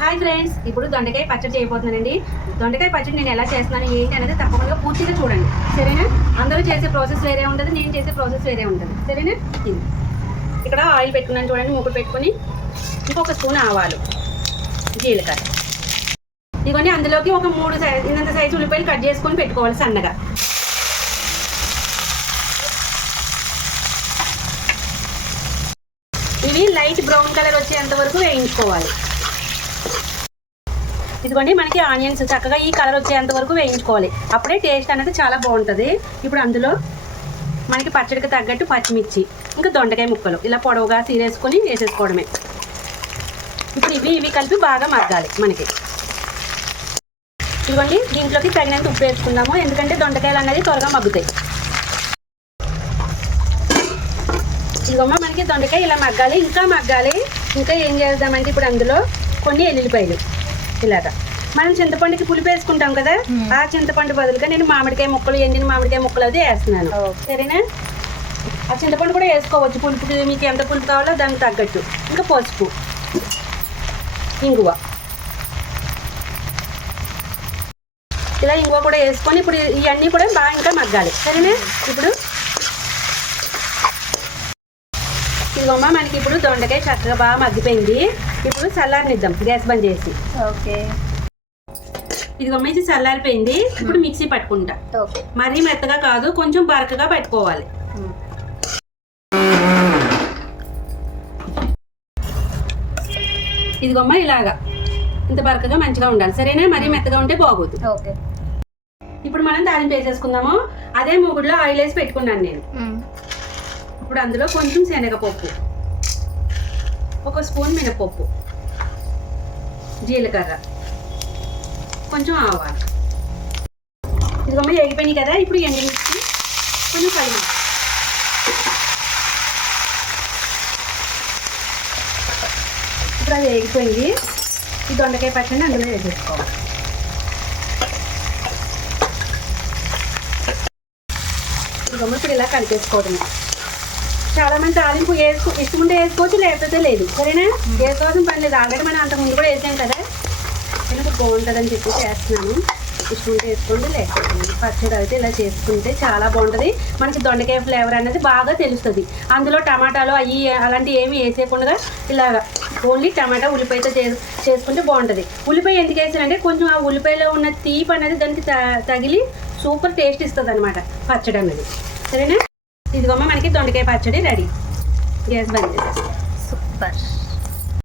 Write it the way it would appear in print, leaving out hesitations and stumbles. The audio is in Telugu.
హాయ్ ఫ్రెండ్స్, ఇప్పుడు దొండకాయ పచ్చడి చేయబోతున్నానండి. దొండకాయ పచ్చడి నేను ఎలా చేస్తున్నాను ఏంటి అనేది తప్పకుండా పూర్తిగా చూడండి, సరేనా? అందరూ చేసే ప్రాసెస్ వేరే ఉంటుంది, నేను చేసే ప్రాసెస్ వేరే ఉంటుంది, సరేనా? ఇక్కడ ఆయిల్ పెట్టుకున్నాను చూడండి, మూకుడు పెట్టుకుని ఇంకొక స్పూన్ ఆవాలు, జీలకర్ర, ఇదిగోండి. అందులోకి ఒక 3 ఇంత సైజు ఉల్లిపాయలు కట్ చేసుకొని పెట్టుకోవాలి సన్నగా. ఇవి లైట్ బ్రౌన్ కలర్ వచ్చేంత వరకు వేయించుకోవాలి. ఇదిగోండి, మనకి ఆనియన్స్ చక్కగా ఈ కలర్ వచ్చేంత వరకు వేయించుకోవాలి. అప్పుడే టేస్ట్ అనేది చాలా బాగుంటుంది. ఇప్పుడు అందులో మనకి పచ్చడికి తగ్గట్టు పచ్చిమిర్చి, ఇంకా దొండకాయ ముక్కలు ఇలా పొడవుగా తీరేసుకొని వేసేసుకోవడమే. ఇప్పుడు ఇవి కలిపి బాగా మగ్గాలి మనకి. ఇదిగోండి, దీంట్లోకి తగినంత ఉప్పు వేసుకుందాము, ఎందుకంటే దొండకాయలు అనేది త్వరగా మగ్గుతాయి. ఇదిగోమ్మ, మనకి దొండకాయ ఇలా మగ్గాలి, ఇంకా మగ్గాలి. ఇంకా ఏం చేద్దామంటే ఇప్పుడు అందులో కొన్ని ఎల్లుల్లిపాయలు ఇలాగా. మనం చింతపండుకి పులుపు వేసుకుంటాం కదా, ఆ చింతపండు బదులుగా నేను మామిడికాయ ముక్కలు, ఎండిన మామిడికాయ ముక్కలు అది వేస్తున్నాను, సరేనా? ఆ చింతపండు కూడా వేసుకోవచ్చు, పులుపుకి మీకు ఎంత పులుపు కావాలో దానికి తగ్గట్టు. ఇంకా పసుపు, ఇంగువ, ఇలా ఇంగువ కూడా వేసుకొని ఇప్పుడు ఇవన్నీ కూడా బాగా ఇంకా మగ్గాలి, సరేనా? ఇప్పుడు ఇదిగోమ్మ, మనకి ఇప్పుడు దొండకాయ చక్కగా బాగా మగ్గిపోయింది. ఇప్పుడు చల్లారనిద్దాం, గ్యాస్ బంద్ చేసి. ఓకే, ఇదిగోమ్మ, ఇది చల్లారిపోయింది. ఇప్పుడు మిక్సీ పట్టుకుంటా. మరీ మెత్తగా కాదు, కొంచెం బరకగా పట్టుకోవాలి. ఇదిగోమ్మ, ఇలాగా ఇంత బరకగా మంచిగా ఉండాలి, సరేనా? మరీ మెత్తగా ఉంటే బాగోదు. ఓకే, ఇప్పుడు మనం తాలింపు వేసేసుకుందాము. అదే మూగుడులో ఆయిల్ వేసి పెట్టుకున్నాను నేను. ఇప్పుడు అందులో కొంచెం శనగపప్పు, 1 స్పూన్ మినపప్పు, జీలకర్ర, కొంచెం ఆవాలు. ఇదిగోమ్మ, వేగిపోయినాయి కదా. ఇప్పుడు ఎండుమిర్చి, కొంచెం కలిపి ఇప్పుడు అది వేగిపోయింది. ఈ దొండకాయ పచ్చడిని అందులో వేసేసుకోవాలి. ఇదిగోమ్మ, ఇప్పుడు ఇలా కలిపేసుకోవడమే. చాలా మంది తాలింపు ఇష్టముంటే వేసుకోవచ్చు, లేకపోతే లేదు, సరేనా? వేసుకోవాల్సిన పని లేదు. ఆల్రెడీ మనం అంతకుముందు కూడా వేసాం కదా, నేను బాగుంటుందని చెప్పి చేస్తున్నాను. ఇష్టముంటే వేసుకోండి, లేకపోతే పచ్చడి అయితే ఇలా చేసుకుంటే చాలా బాగుంటుంది. మనకి దొండకాయ ఫ్లేవర్ అనేది బాగా తెలుస్తుంది. అందులో టమాటాలు అవి అలాంటివి ఏమి వేసేయకుండా ఇలాగా ఓన్లీ టమాటా ఉల్లిపాయతో చేసుకుంటే బాగుంటుంది. ఉల్లిపాయ ఎందుకు వేసానంటే కొంచెం ఆ ఉల్లిపాయలో ఉన్న తీపి అనేది దానికి తగిలి సూపర్ టేస్ట్ ఇస్తుంది అనమాట పచ్చడి అనేది, సరేనా? ఇదిగోమ్మ, మనకి దొండకాయ పచ్చడి రెడీ. గ్యాస్ బంద్ చేసేస్తాం. సూపర్.